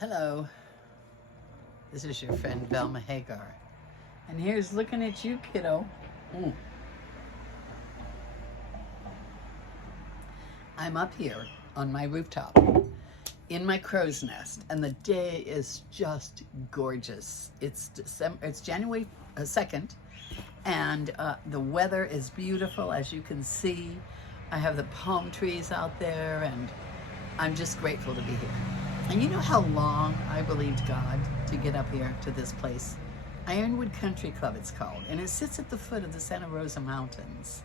Hello, this is your friend Velma Hagar, and here's looking at you, kiddo. I'm up here on my rooftop in my crow's nest, and the day is just gorgeous. It's January 2nd, and the weather is beautiful, as you can see. I have the palm trees out there, and I'm just grateful to be here. And you know how long I believed God to get up here to this place? Ironwood Country Club it's called, and it sits at the foot of the Santa Rosa Mountains.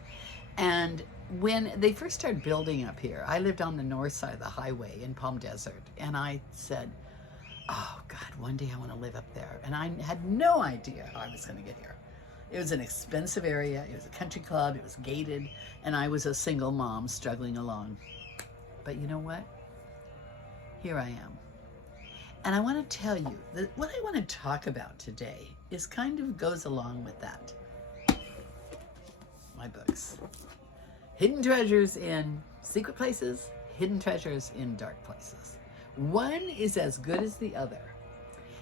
And when they first started building up here, I lived on the north side of the highway in Palm Desert, and I said, oh God, one day I want to live up there. And I had no idea how I was going to get here. It was an expensive area, it was a country club, it was gated, and I was a single mom struggling along. But you know what? Here I am. And I want to tell you that what I want to talk about today is kind of goes along with that. My books. Hidden treasures in secret places, hidden treasures in dark places. One is as good as the other.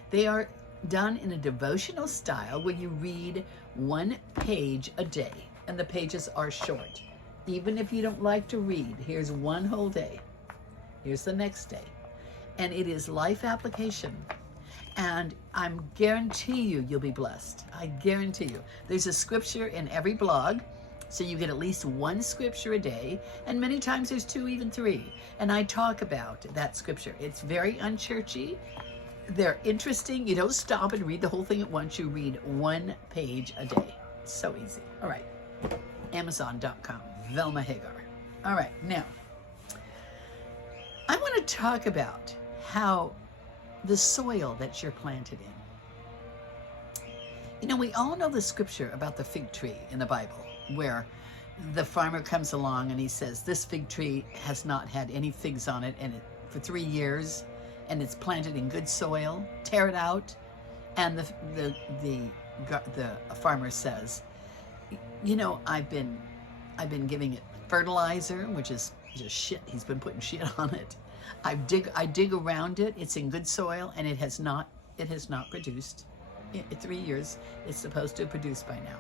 They are done in a devotional style where you read one page a day, and the pages are short. Even if you don't like to read, here's one whole day. Here's the next day. And it is life application. And I guarantee you'll be blessed. I guarantee you. There's a scripture in every blog, so you get at least one scripture a day, and many times there's two, even three. And I talk about that scripture. It's very unchurchy. They're interesting. You don't stop and read the whole thing at once. You read one page a day. It's so easy. All right. Amazon.com. Velma Hagar. All right. Now, I want to talk about how the soil that you're planted in. You know, we all know the scripture about the fig tree in the Bible, where the farmer comes along and he says, this fig tree has not had any figs on it for 3 years, and it's planted in good soil. Tear it out. And the farmer says, you know, I've been giving it fertilizer, which is just shit. He's been putting shit on it. I dig around it. It's in good soil, and it has not produced. In 3 years, it's supposed to produce by now.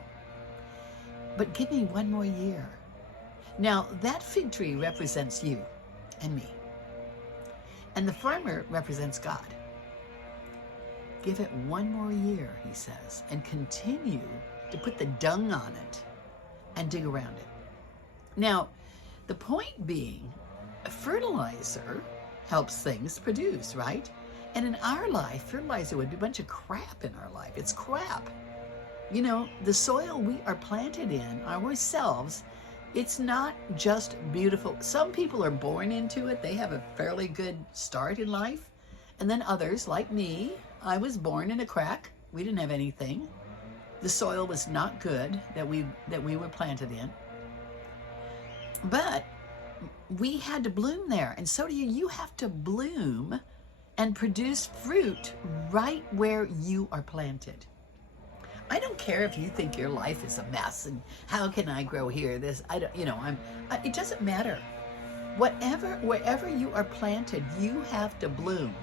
But give me one more year. Now, that fig tree represents you and me. And the farmer represents God. Give it one more year, he says, and continue to put the dung on it and dig around it. Now, the point being, fertilizer helps things produce, right? And in our life, fertilizer would be a bunch of crap in our life. It's crap. You know, the soil we are planted in, ourselves, it's not just beautiful. Some people are born into it. They have a fairly good start in life. And then others, like me, I was born in a crack. We didn't have anything. The soil was not good that we were planted in. But we had to bloom there, and so do you. You have to bloom and produce fruit right where you are planted. I don't care if you think your life is a mess and how can I grow here? It doesn't matter. Wherever you are planted, you have to bloom.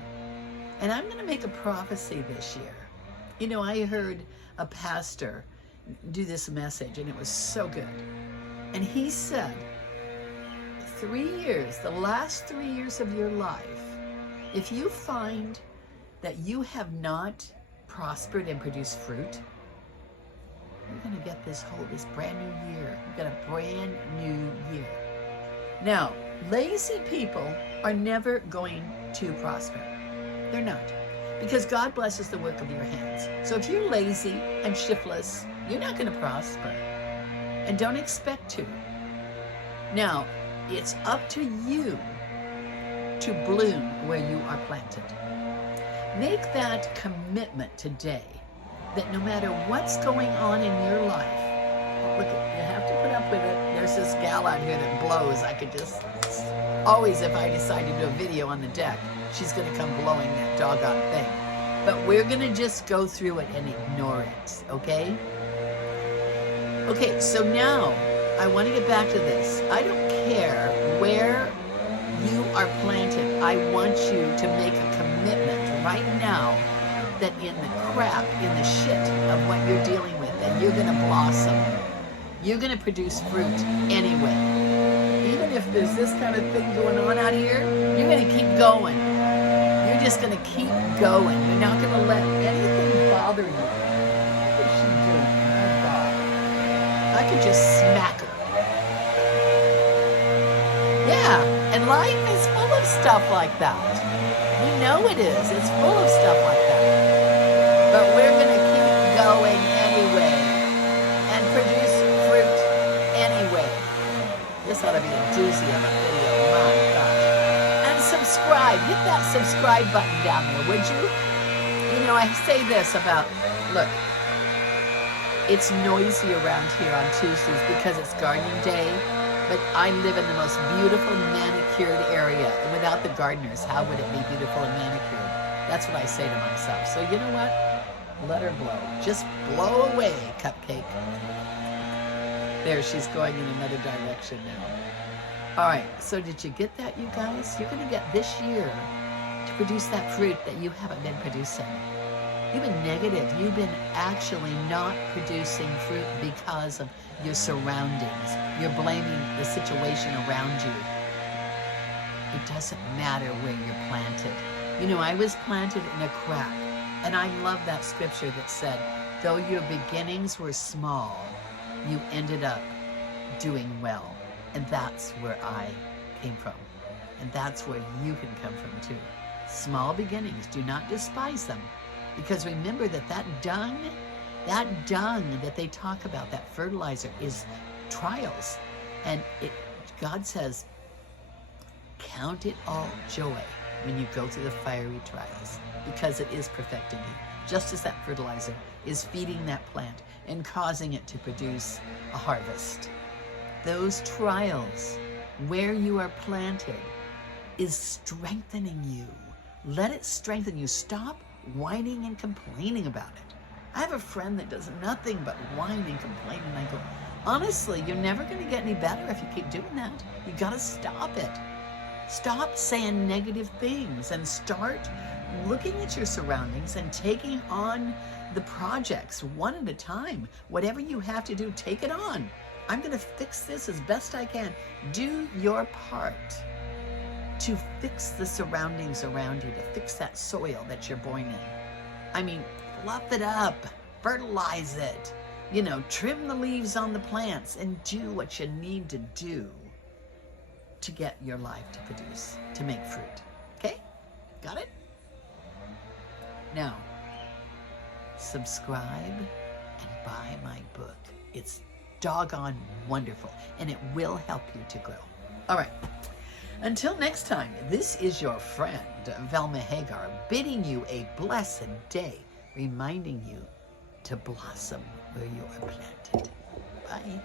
And I'm going to make a prophecy this year. You know, I heard a pastor do this message, and it was so good. And he said, 3 years, the last 3 years of your life, if you find that you have not prospered and produced fruit, you're going to get this brand new year. You've got a brand new year. Now, lazy people are never going to prosper. They're not. Because God blesses the work of your hands. So if you're lazy and shiftless, you're not going to prosper. And don't expect to. Now, it's up to you to bloom where you are planted. Make that commitment today that no matter what's going on in your life, look, you have to put up with it. There's this gal out here that blows. I could just, always if I decide to do a video on the deck, she's going to come blowing that doggone thing. But we're going to just go through it and ignore it, okay? Okay, so now I want to get back to this. I don't care where you are planted. I want you to make a commitment that in the crap, in the shit of what you're dealing with, that you're going to blossom. You're going to produce fruit anyway. Even if there's this kind of thing going on out here, you're going to keep going. You're just going to keep going. You're not going to let anything bother you. What is she doing? Oh, God. I could just smack her. Yeah, and life is full of stuff like that. We know it is. It's full of stuff like that. But we're going to keep going anyway and produce fruit anyway. This ought to be a doozy of a video. My gosh. And subscribe. Hit that subscribe button down there, would you? You know, I say this about, look, it's noisy around here on Tuesdays because it's gardening day. But I live in the most beautiful manicured area. And without the gardeners, how would it be beautiful and manicured? That's what I say to myself. So you know what? Let her blow. Just blow away, Cupcake. There, she's going in another direction now. All right, so did you get that, you guys? You're going to get this year to produce that fruit that you haven't been producing. You've been negative. You've been actually not producing fruit because of your surroundings. You're blaming the situation around you. It doesn't matter where you're planted. You know, I was planted in a crack, and I love that scripture that said, though your beginnings were small, you ended up doing well. And that's where I came from. And that's where you can come from too. Small beginnings, do not despise them. Because remember that dung that they talk about, that fertilizer, is trials. And God says, count it all joy when you go through the fiery trials, because it is perfecting you. Just as that fertilizer is feeding that plant and causing it to produce a harvest. Those trials, where you are planted, is strengthening you. Let it strengthen you. Stop whining and complaining about it. I have a friend that does nothing but whine and complain, and I go, honestly, you're never going to get any better if you keep doing that. You got to stop it. Stop saying negative things and start looking at your surroundings and taking on the projects one at a time. Whatever you have to do, take it on. I'm going to fix this as best I can. Do your part to fix the surroundings around you, to fix that soil that you're born in. I mean, fluff it up, fertilize it, you know, trim the leaves on the plants, and do what you need to do to get your life to produce, to make fruit. Okay? Got it? Now, subscribe and buy my book. It's doggone wonderful, and it will help you to grow. All right. Until next time, this is your friend, Velma Hagar, bidding you a blessed day, reminding you to blossom where you are planted. Bye.